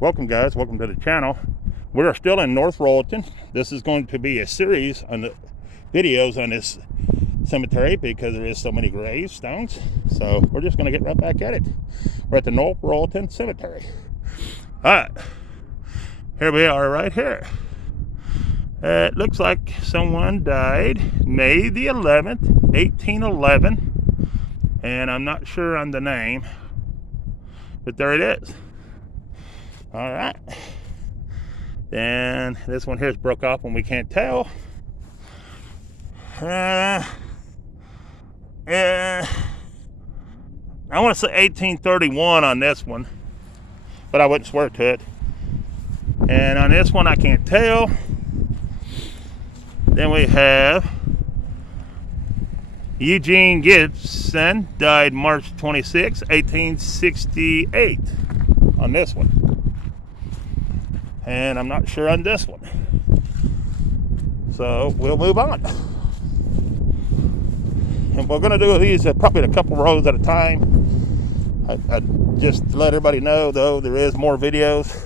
Welcome guys, welcome to the channel. We are still in North Royalton. This is going to be a series on the videos on this cemetery because there is so many gravestones. So we're just going to get right back at it. We're at the North Royalton Cemetery. Alright, here we are right here. It looks like someone died May the 11th, 1811. And I'm not sure on the name, but there it is. All right, then this one here is broke off and we can't tell. I want to say 1831 on this one, but I wouldn't swear to it. And on this one I can't tell. Then we have Eugene Gibson, died March 26, 1868 on this one. And I'm not sure on this one. So we'll move on. And we're going to do these probably a couple rows at a time. I just to let everybody know, though, there is more videos.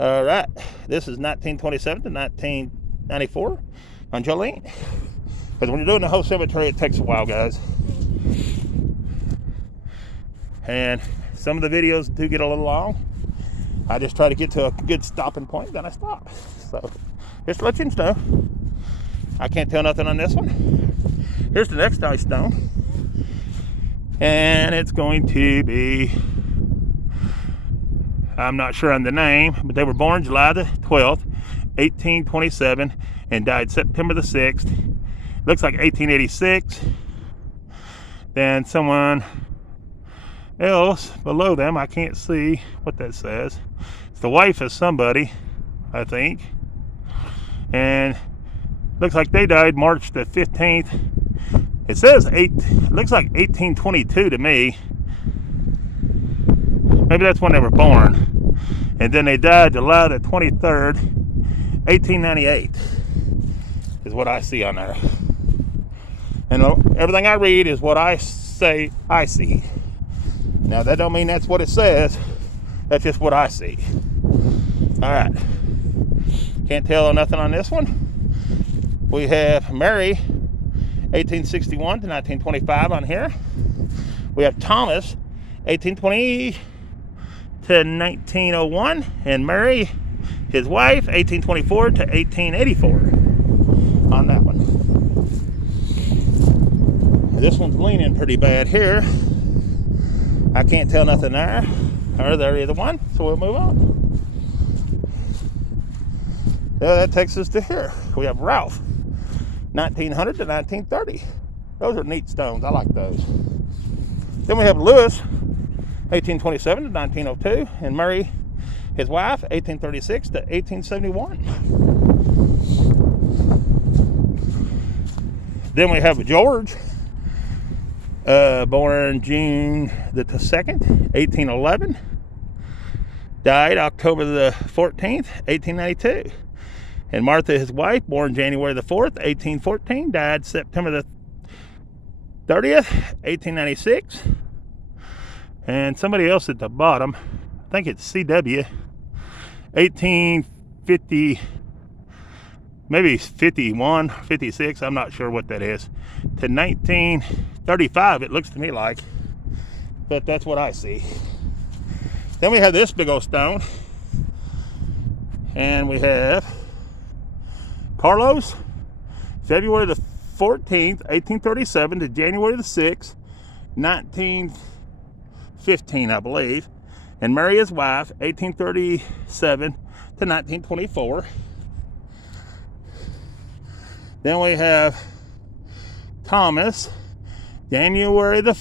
All right. This is 1927 to 1994 on Jolene. Because when you're doing the whole cemetery, it takes a while, guys. And some of the videos do get a little long. I just try to get to a good stopping point, then I stop. So, just to let you know, I can't tell nothing on this one. Here's the next ice stone. And it's going to be, I'm not sure on the name, but they were born July the 12th, 1827, and died September the 6th. Looks like 1886. Then someone else below them, I can't see what that says. It's the wife of somebody, I think, and looks like they died March the 15th. It says looks like 1822 to me. Maybe that's when they were born. And then they died July the 23rd, 1898 is what I see on there. And everything I read is what I say I see. Now, that don't mean that's what it says. That's just what I see. All right. Can't tell nothing on this one. We have Mary, 1861 to 1925 on here. We have Thomas, 1820 to 1901. And Mary, his wife, 1824 to 1884 on that one. This one's leaning pretty bad here. I can't tell nothing there, or there either one, so we'll move on. Yeah, that takes us to here. We have Ralph, 1900 to 1930. Those are neat stones. I like those. Then we have Lewis, 1827 to 1902, and Mary, his wife, 1836 to 1871. Then we have George, born June the 2nd, 1811. Died October the 14th, 1892. And Martha, his wife, born January the 4th, 1814. Died September the 30th, 1896. And somebody else at the bottom, I think it's CW, 1850, maybe 51, 56, I'm not sure what that is, to 1935, it looks to me like, but that's what I see. Then we have this big old stone, and we have Carlos, February the 14th, 1837 to January the 6th, 1915, I believe, and Mary, his wife, 1837 to 1924. Then we have Thomas, January the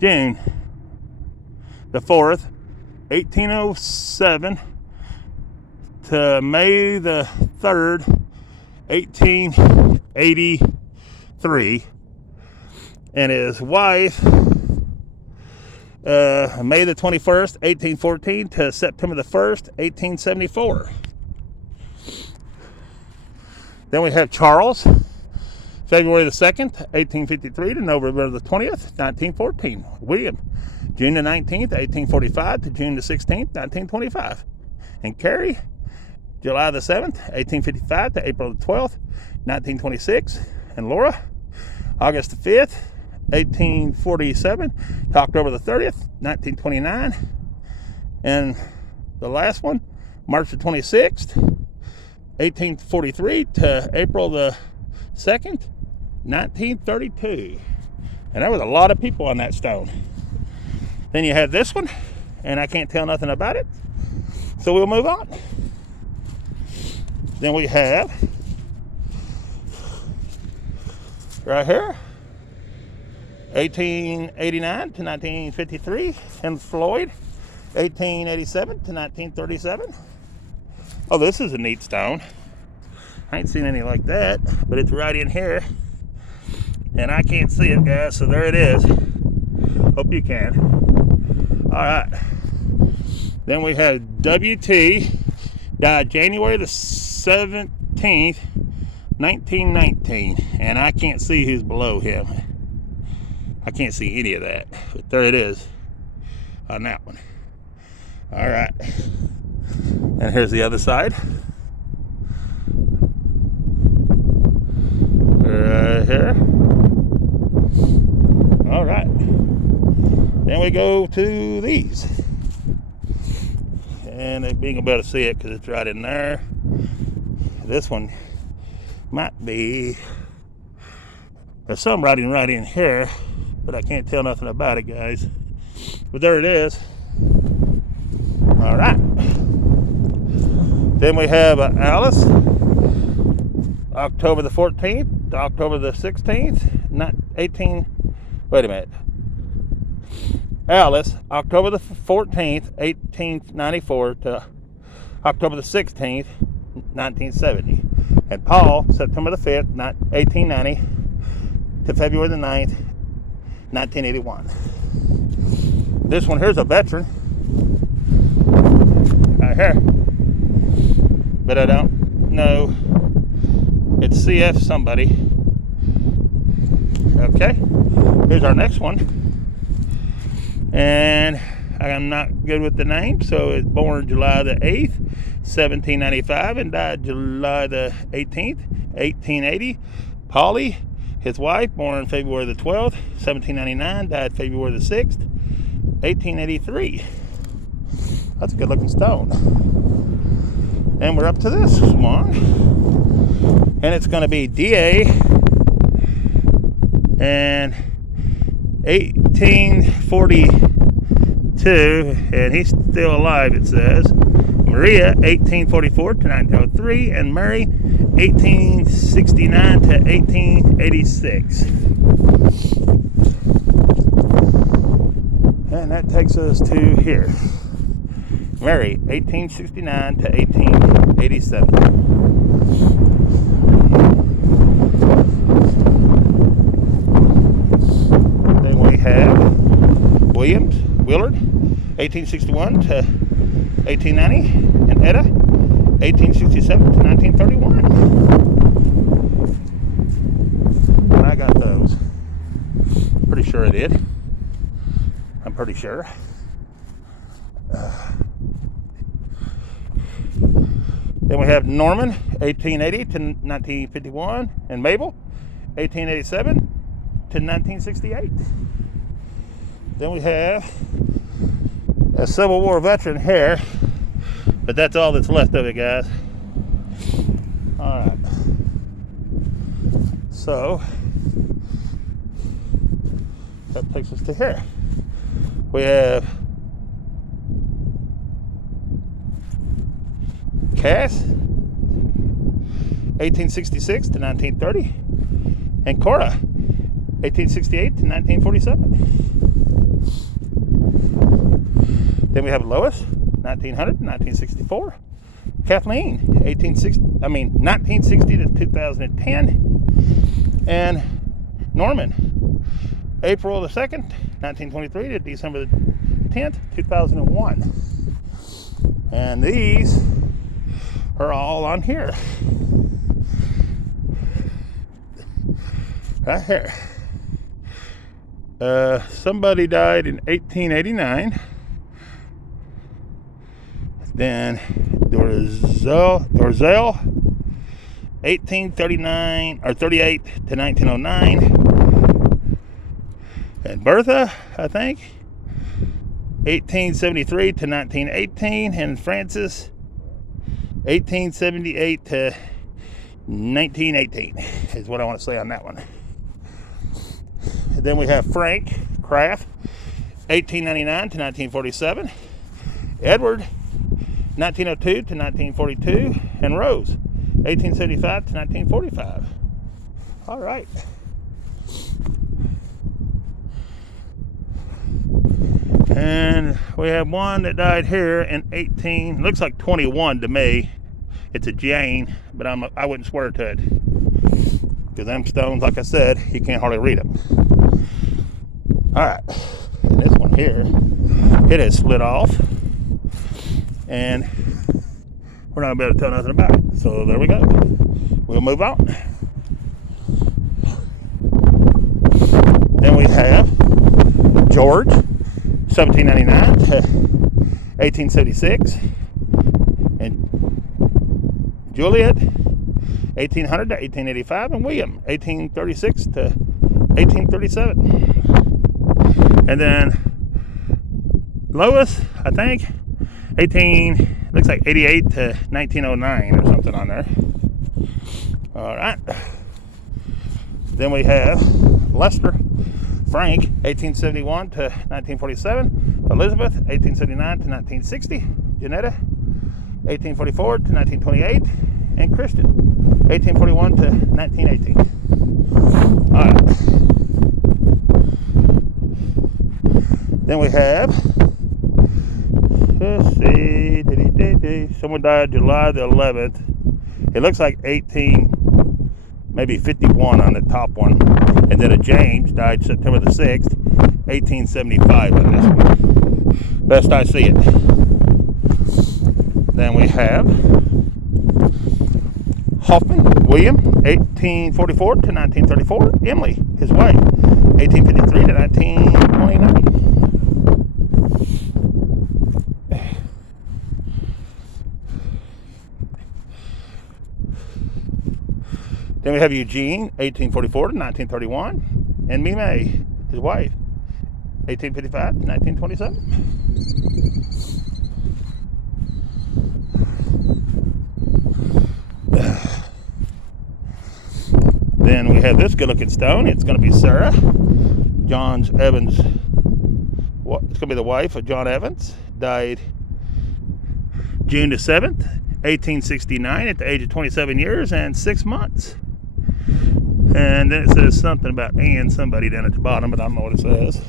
June the 4th, 1807 to May the 3rd, 1883, and his wife, May the 21st, 1814 to September the 1st, 1874. Then we have Charles, February the 2nd, 1853 to November the 20th, 1914. William, June the 19th, 1845 to June the 16th, 1925. And Carrie, July the 7th, 1855 to April the 12th, 1926. And Laura, August the 5th, 1847 to October the 30th, 1929. And the last one, March the 26th, 1843 to April the 2nd, 1932. And there was a lot of people on that stone. Then you have this one, and I can't tell nothing about it, so we'll move on. Then we have right here 1889 to 1953 in Floyd, 1887 to 1937. Oh, this is a neat stone. I ain't seen any like that, but it's right in here, and I can't see it, guys, so there it is. Hope you can. All right. Then we have WT, died January the 17th, 1919, and I can't see who's below him. I can't see any of that, but there it is on that one. All right. And here's the other side. Right here. All right. Then we go to these. And they being able to see it because it's right in there. This one might be, there's some writing right in here, but I can't tell nothing about it, guys. But there it is. All right. Then we have Alice, October the 14th to October the 16th, wait a minute. Alice, October the 14th, 1894 to October the 16th, 1970. And Paul, September the 5th, 1890 to February the 9th, 1981. This one here's a veteran. Right here. But I don't know. It's CF somebody. Okay. Here's our next one. And I'm not good with the name, so it's born July the 8th, 1795, and died July the 18th, 1880. Polly, his wife, born February the 12th, 1799, died February the 6th, 1883. That's a good looking stone. And we're up to this one. And it's going to be DA and 1842, and he's still alive, it says. Maria, 1844 to 1903, and Mary, 1869 to 1886. And that takes us to here. Mary, 1869 to 1887. Then we have Williams, Willard, 1861 to 1890, and Etta, 1867 to 1931. And I got those. Pretty sure I did. I'm pretty sure. Then we have Norman, 1880 to 1951, and Mabel, 1887 to 1968. Then we have a Civil War veteran here, but that's all that's left of it, guys. All right. So that takes us to here. We have Cass, 1866 to 1930, and Cora, 1868 to 1947. Then we have Lois, 1900 to 1964, Kathleen, 1960 to 2010, and Norman, April the 2nd, 1923 to December the 10th, 2001. And these are all on here. Right here. Somebody died in 1889. Then Dorzell, 1839 or 38 to 1909. And Bertha, I think, 1873 to 1918. And Francis, 1878 to 1918 is what I want to say on that one. And then we have Frank Kraft, 1899 to 1947. Edward, 1902 to 1942. And Rose, 1875 to 1945. All right. And we have one that died here in looks like 21 to me. It's a Jane, but I wouldn't swear to it. Because them stones, like I said, you can't hardly read them. All right. And this one here, it is split off. And we're not going to be able to tell nothing about it. So there we go. We'll move on. Then we have George, 1799 to 1876. And Juliet, 1800 to 1885. And William, 1836 to 1837. And then Lois, I think, looks like 88 to 1909 or something on there. All right. Then we have Lester Frank, 1871 to 1947. Elizabeth, 1879 to 1960. Janetta, 1844 to 1928. And Christian, 1841 to 1918. All right. Then we have, let's see, someone died July the 11th. It looks like 51 on the top one. And then a James died September the 6th, 1875 on this one. Best I see it. Then we have Hoffman William, 1844 to 1934. Emily, his wife, 1853 to 1929. Then we have Eugene, 1844 to 1931, and Mime, his wife, 1855 to 1927. Then we have this good-looking stone. It's going to be Sarah, John Evans. It's going to be the wife of John Evans. Died June the 7th, 1869, at the age of 27 years and 6 months. And then it says something about Ann somebody down at the bottom, but I don't know what it says.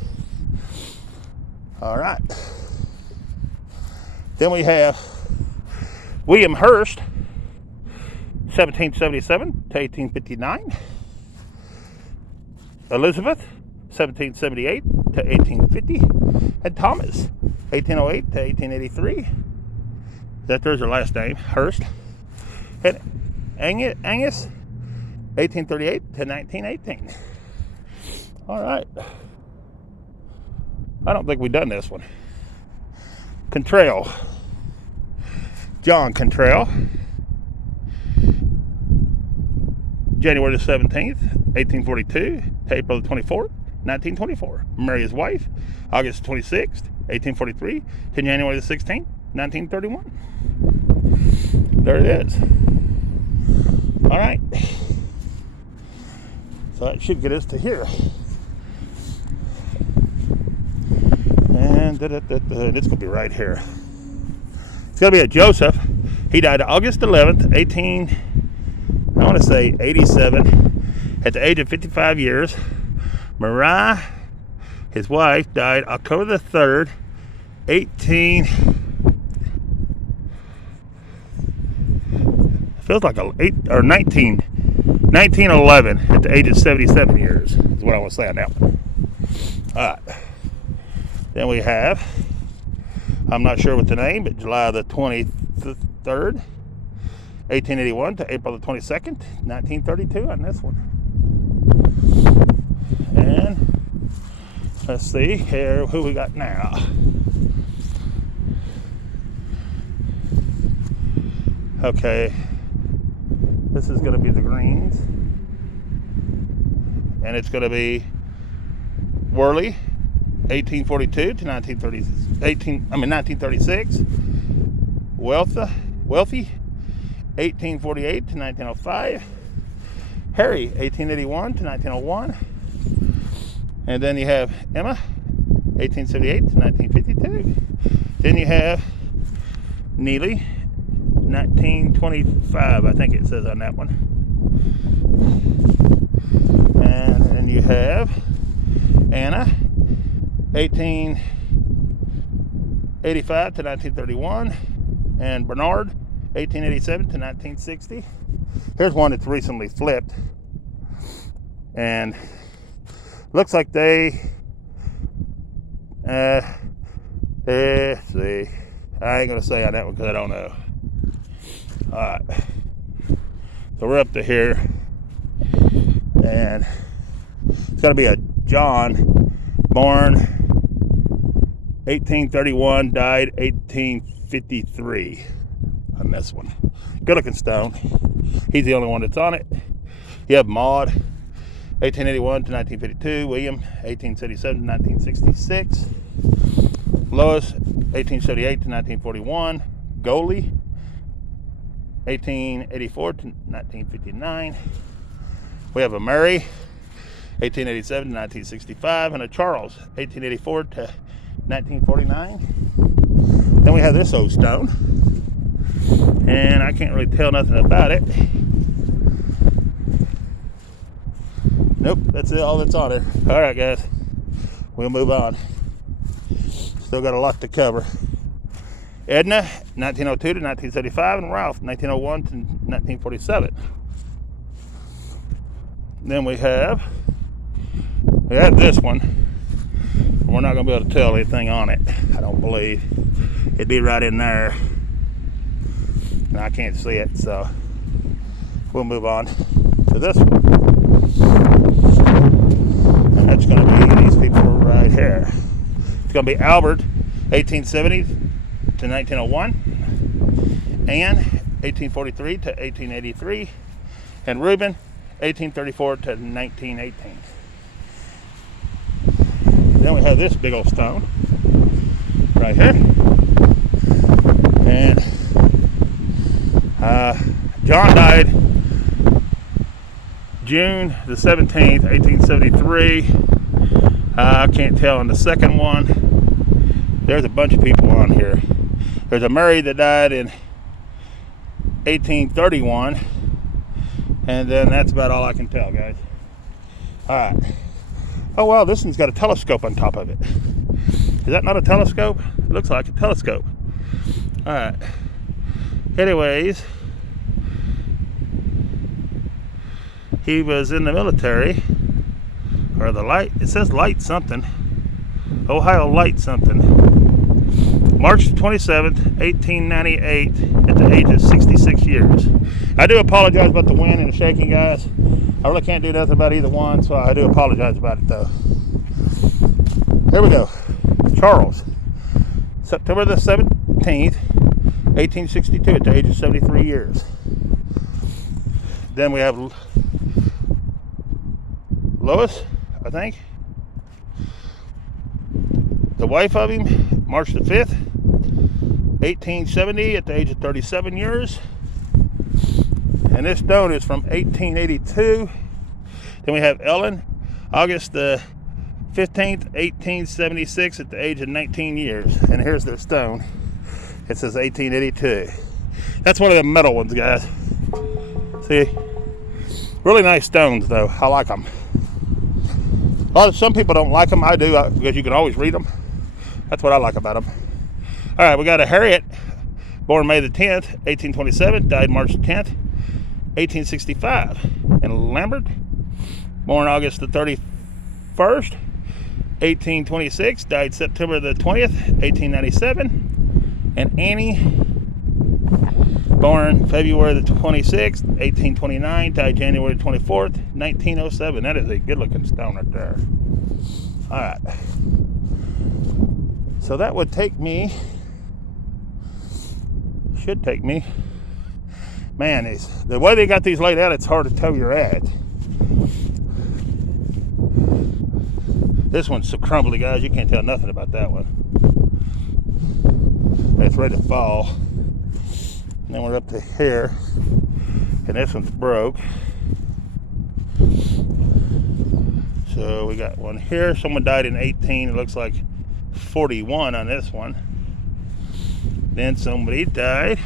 All right. Then we have William Hurst, 1777 to 1859. Elizabeth, 1778 to 1850. And Thomas, 1808 to 1883. There's her last name, Hurst. And Angus, 1838 to 1918. All right. I don't think we've done this one. Contrail. John Contrail. January the 17th, 1842 to April the 24th, 1924. Married his wife, August 26th, 1843 to January the 16th, 1931. There it is. All right. So that should get us to here. And it's going to be right here. It's going to be a Joseph. He died August 11th, 87, at the age of 55 years. Mariah, his wife, died October the 3rd, 1911, at the age of 77 years, is what I want to say on that one. All right. Then we have, I'm not sure what the name, but July the 23rd, 1881 to April the 22nd, 1932 on this one. And Let's see here who we got now. Okay, this is going to be the greens, and it's going to be Worley, 1842 to 1936. Wealthy, 1848 to 1905. Harry, 1881 to 1901. And then you have Emma, 1878 to 1952. Then you have Neely, 1925, I think it says on that one. And then you have Anna, 1885 to 1931. And Bernard, 1887 to 1960. Here's one that's recently flipped. And looks like let's see. I ain't going to say on that one because I don't know. Alright. So we're up to here. And it's got to be a John, born 1831, died 1853 on this one. Good looking stone. He's the only one that's on it. You have Maud, 1881 to 1952. William, 1877 to 1966. Lois, 1878 to 1941. Goalie, 1884 to 1959. We have a Mary, 1887 to 1965, and a Charles, 1884 to 1949. Then we have this old stone, and I can't really tell nothing about it. Nope, that's all that's on there. All right, guys, we'll move on. Still got a lot to cover. Edna, 1902 to 1975, and Ralph, 1901 to 1947. Then we had this one. We're not going to be able to tell anything on it, I don't believe. It'd be right in there. And I can't see it, so we'll move on to this one. And that's going to be these people right here. It's going to be Albert, 1870 to 1901. Anne, 1843 to 1883. And Reuben, 1834 to 1918. Then we have this big old stone right here. And John died June the 17th, 1873. I can't tell on the second one. There's a bunch of people on here. There's a Mary that died in 1831. And then that's about all I can tell, guys. Alright. Oh, wow, this one's got a telescope on top of it. Is that not a telescope? It looks like a telescope. Alright. Anyways, he was in the military, or the light, it says light something, Ohio light something, March 27th, 1898, at the age of 66 years. I do apologize about the wind and the shaking, guys. I really can't do nothing about either one, so I do apologize about it, though. Here we go. Charles, September the 17th, 1862, at the age of 73 years. Then we have Lois, I think. The wife of him, March the 5th, 1870, at the age of 37 years. And this stone is from 1882. Then we have Ellen, August the 15th, 1876, at the age of 19 years. And here's their stone. It says 1882. That's one of the metal ones, guys. See? Really nice stones, though. I like them. Some people don't like them. I do, because you can always read them. That's what I like about them. All right, we got a Harriet, born May the 10th, 1827, died March 10th, 1865. And Lambert, born August the 31st, 1826, died September the 20th, 1897. And Annie, born February the 26th, 1829, died January 24th, 1907. That is a good looking stone right there. All right. So that would take me, should take me, man, the way they got these laid out, it's hard to tell you're at. This one's so crumbly, guys, you can't tell nothing about that one. It's ready to fall. And then we're up to here, and this one's broke. So we got one here. Someone died in 18. It looks like 41 on this one. Then somebody died.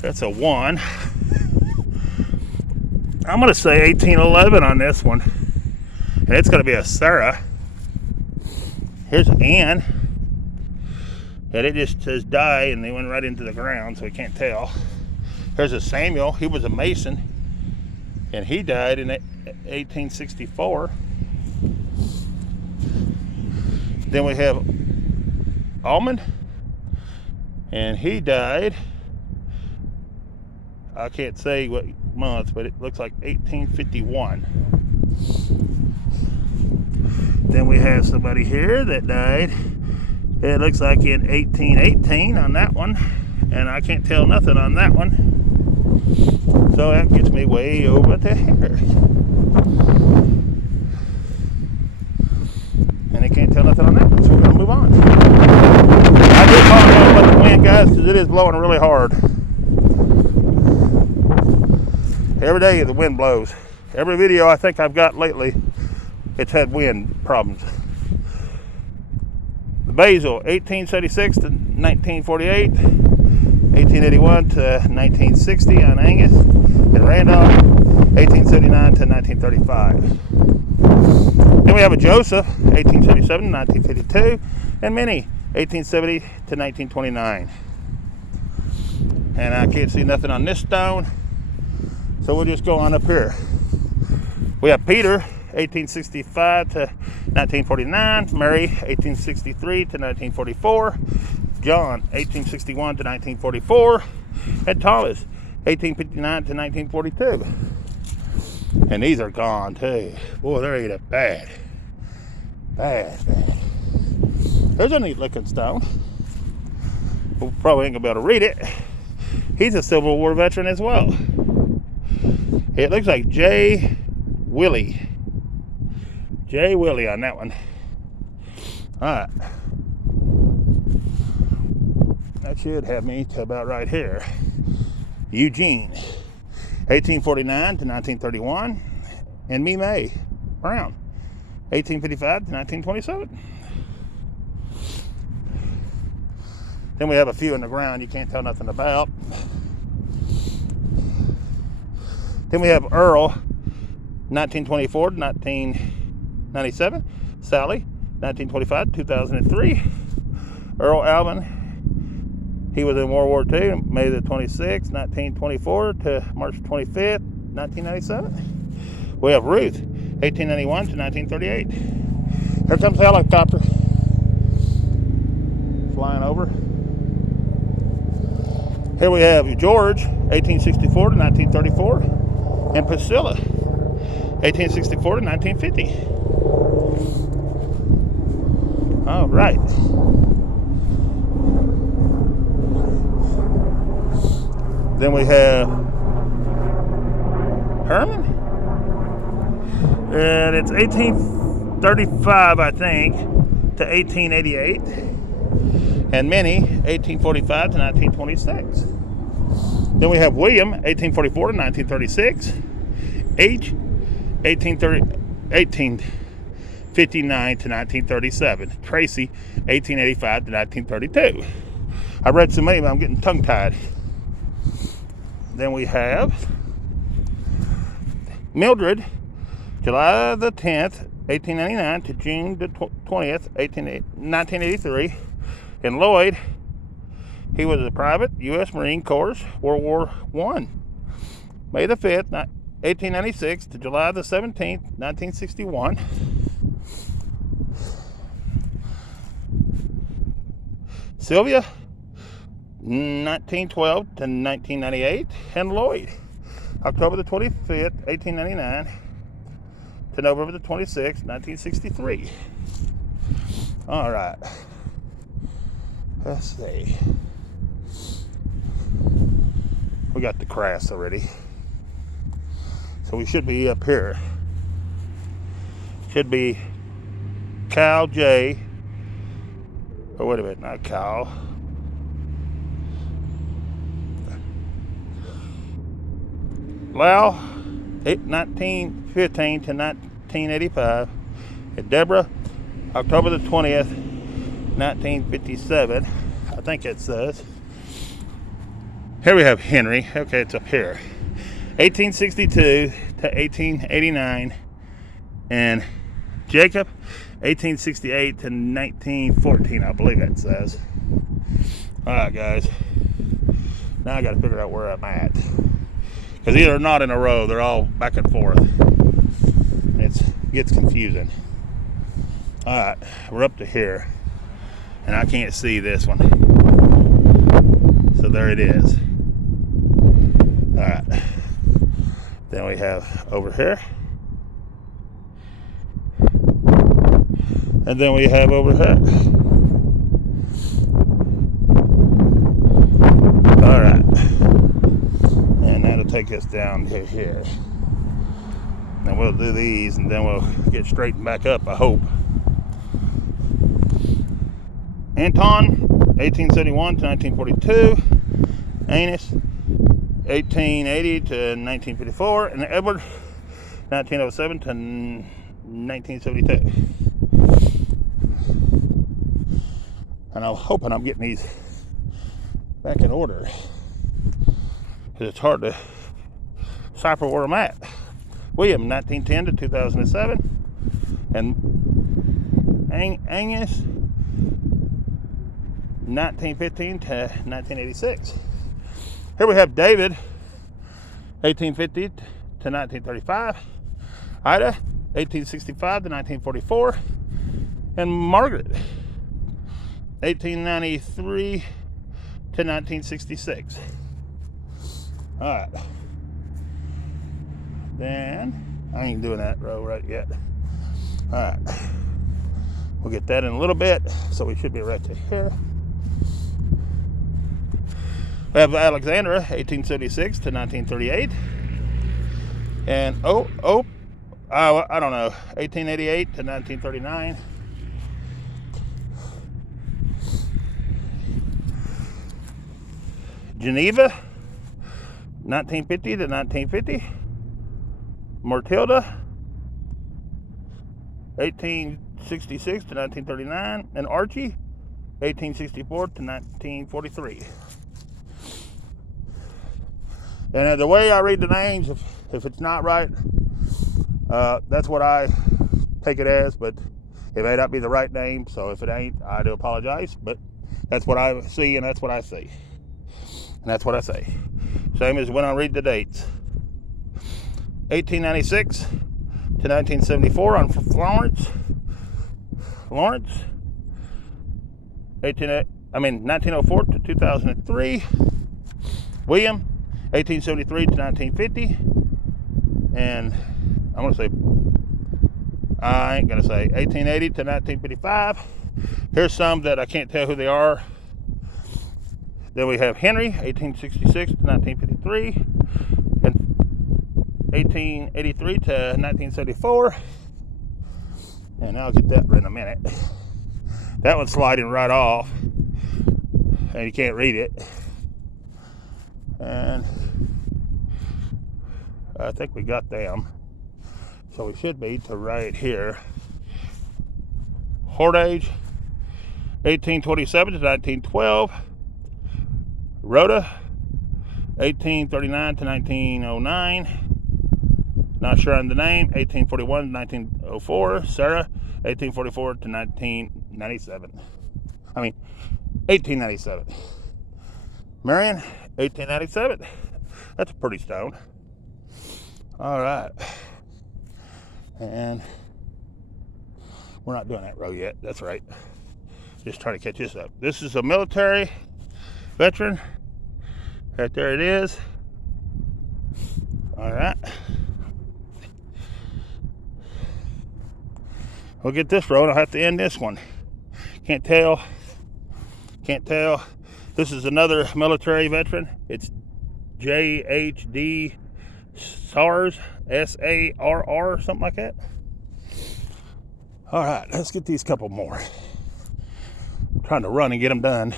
That's a 1. I'm going to say 1811 on this one. And it's going to be a Sarah. Here's Ann. And it just says die, and they went right into the ground, so we can't tell. Here's a Samuel. He was a Mason. And he died in 1864. Then we have Almond, and he died, I can't say what month, but it looks like 1851. Then we have somebody here that died, it looks like in 1818 on that one, and I can't tell nothing on that one. So that gets me way over to here. And I can't tell nothing on that one, so we're going to move on. I just talk about the wind, guys, because it is blowing really hard. Every day the wind blows. Every video I think I've got lately, it's had wind problems. The Basil, 1876 to 1948. 1881 to 1960 on Angus, and Randolph, 1879 to 1935. Then we have a Joseph, 1877 to 1952, and Minnie, 1870 to 1929. And I can't see nothing on this stone, so we'll just go on up here. We have Peter, 1865 to 1949, Mary, 1863 to 1944, John, 1861 to 1944, and Thomas, 1859 to 1942. And these are gone too. Boy, they're either bad. Bad. There's a neat looking stone. We probably ain't gonna be able to read it. He's a Civil War veteran as well. It looks like J. Willie. J. Willie on that one. Alright. That should have me to about right here. Eugene, 1849 to 1931. And Me May Brown, 1855 to 1927. Then we have a few in the ground you can't tell nothing about. Then we have Earl, 1924 to 1997. Sally, 1925 to 2003. Earl Alvin, he was in World War II, May the 26th, 1924 to March 25th, 1997. We have Ruth, 1891 to 1938. Here comes the helicopter flying over. Here we have George, 1864 to 1934, and Priscilla, 1864 to 1950. All right. Then we have Herman, and it's 1835, I think, to 1888, and Minnie, 1845 to 1926. Then we have William, 1844 to 1936, H, 1859 to 1937, Tracy, 1885 to 1932. I read so many, but I'm getting tongue-tied. Then we have Mildred, July the 10th, 1899 to June the 20th, 1983. And Lloyd, he was a private U.S. Marine Corps, World War I. May the 5th, 1896 to July the 17th, 1961. Sylvia, 1912 to 1998, and Lloyd, October the 25th, 1899 to November the 26th, 1963. All right. Let's see. We got the crest already. So we should be up here. Should be Cal J. Oh, wait a minute, not Cal. Lau, 1915 to 1985. And Deborah, October the 20th, 1957. I think it says. Here we have Henry. Okay, it's up here. 1862 to 1889. And Jacob, 1868 to 1914. I believe it says. Alright, guys. Now I got to figure out where I'm at. Because these are not in a row. They're all back and forth. It gets confusing. Alright, we're up to here. And I can't see this one. So there it is. Alright. Then we have over here. And then we have over here. Alright. And that'll take us down to here. And we'll do these and then we'll get straightened back up, I hope. Anton, 1871 to 1942. Anus, 1880 to 1954. And Edward, 1907 to 1972. And I'm hoping I'm getting these back in order. Because it's hard to decipher where I'm at. William, 1910 to 2007. And Angus, 1915 to 1986. Here we have David, 1850 to 1935. Ida, 1865 to 1944. And Margaret, 1893 to 1966. Alright. Then, I ain't doing that row right yet. Alright. We'll get that in a little bit, so we should be right to here. We have Alexandra, 1876 to 1938. And, I don't know, 1888 to 1939. Geneva, 1950 to 1950. Matilda, 1866 to 1939. And Archie, 1864 to 1943. And the way I read the names, if it's not right, that's what I take it as, but it may not be the right name, so if it ain't, I do apologize, but that's what I see and that's what I see. And that's what I say. Same as when I read the dates. 1896 to 1974 on Florence. 1904 to 2003. William, 1873 to 1950. And I ain't gonna say 1880 to 1955. Here's some that I can't tell who they are. Then we have Henry, 1866 to 1953, and 1883 to 1974. And I'll get that in a minute. That one's sliding right off, and you can't read it. And I think we got them. So we should be to right here. Hordage, 1827 to 1912. Rhoda, 1839 to 1909. Not sure on the name. 1841 to 1904. Sarah, 1844 to 1997. 1897. Marion, 1897. That's a pretty stone. All right. And we're not doing that row yet. That's right. Just trying to catch this up. This is a military veteran. Right there it is. All right. we'll get this road. I'll have to end this one. Can't tell. This is another military veteran. It's JHD SARS, SARR, something like that. All right, let's get these couple more. I'm trying to run and get them done.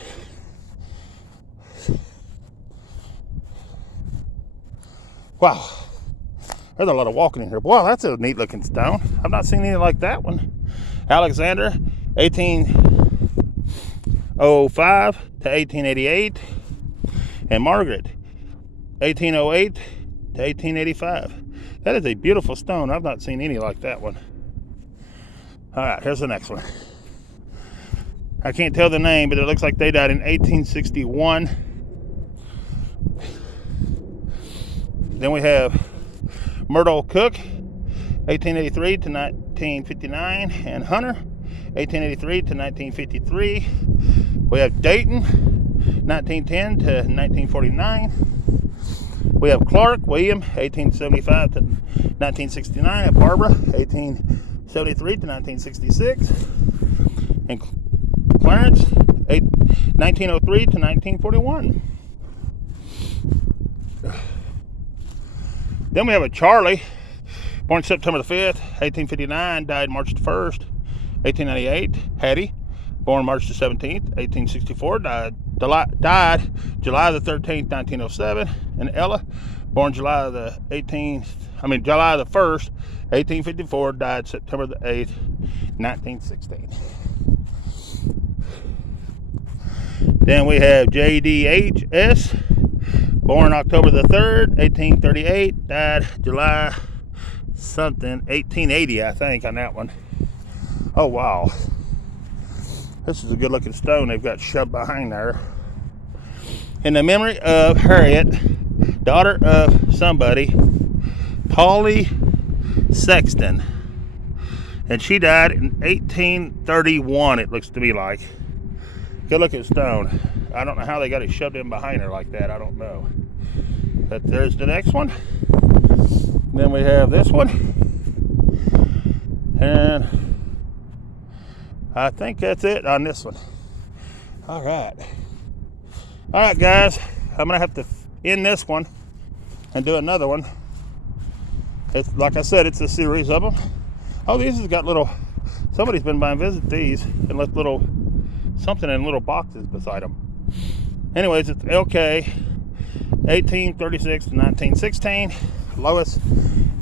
Wow, there's a lot of walking in here. Wow, that's a neat looking stone. I've not seen any like that one. Alexander, 1805 to 1888. And Margaret, 1808 to 1885. That is a beautiful stone. I've not seen any like that one. All right, here's the next one. I can't tell the name, but it looks like they died in 1861. Then we have Myrtle Cook, 1883 to 1959, and Hunter, 1883 to 1953. We have Dayton, 1910 to 1949. We have Clark William, 1875 to 1969, and Barbara, 1873 to 1966, and Clarence, 1903 to 1941. Then we have a Charlie, born September the 5th, 1859, died March the 1st, 1898. Hattie, born March the 17th, 1864, died July the 13th, 1907. And Ella, born July the 1st, 1854, died September the 8th, 1916. Then we have JDHS, born October the 3rd, 1838, died July something, 1880, I think, on that one. Oh, wow. This is a good looking stone they've got shoved behind there. In the memory of Harriet, daughter of somebody, Polly Sexton. And she died in 1831, it looks to me like. Good looking stone. I don't know how they got it shoved in behind her like that. I don't know. But there's the next one. Then we have this one. And I think that's it on this one. All right, guys. I'm going to have to end this one and do another one. It's, like I said, it's a series of them. Oh, these has got little... Somebody's been by and visit these and left little... something in little boxes beside them. Anyways, it's LK 1836 to 1916, Lois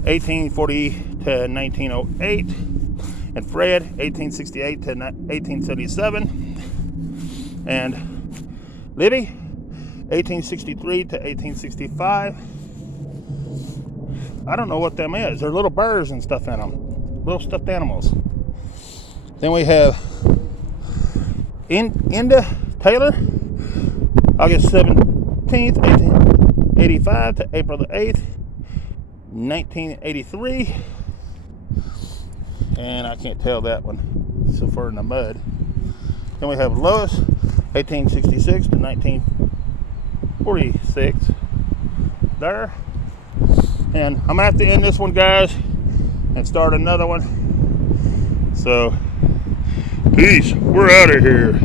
1840 to 1908, and Fred 1868 to 1877, and Libby 1863 to 1865. I don't know what them is. They're little birds and stuff in them, little stuffed animals. Then we have Inda Taylor, August 17th, 1885 to April the 8th, 1983. And I can't tell that one, so far in the mud. Then we have Lois, 1866 to 1946. There. And I'm going to have to end this one, guys, and start another one. So, peace. We're out of here.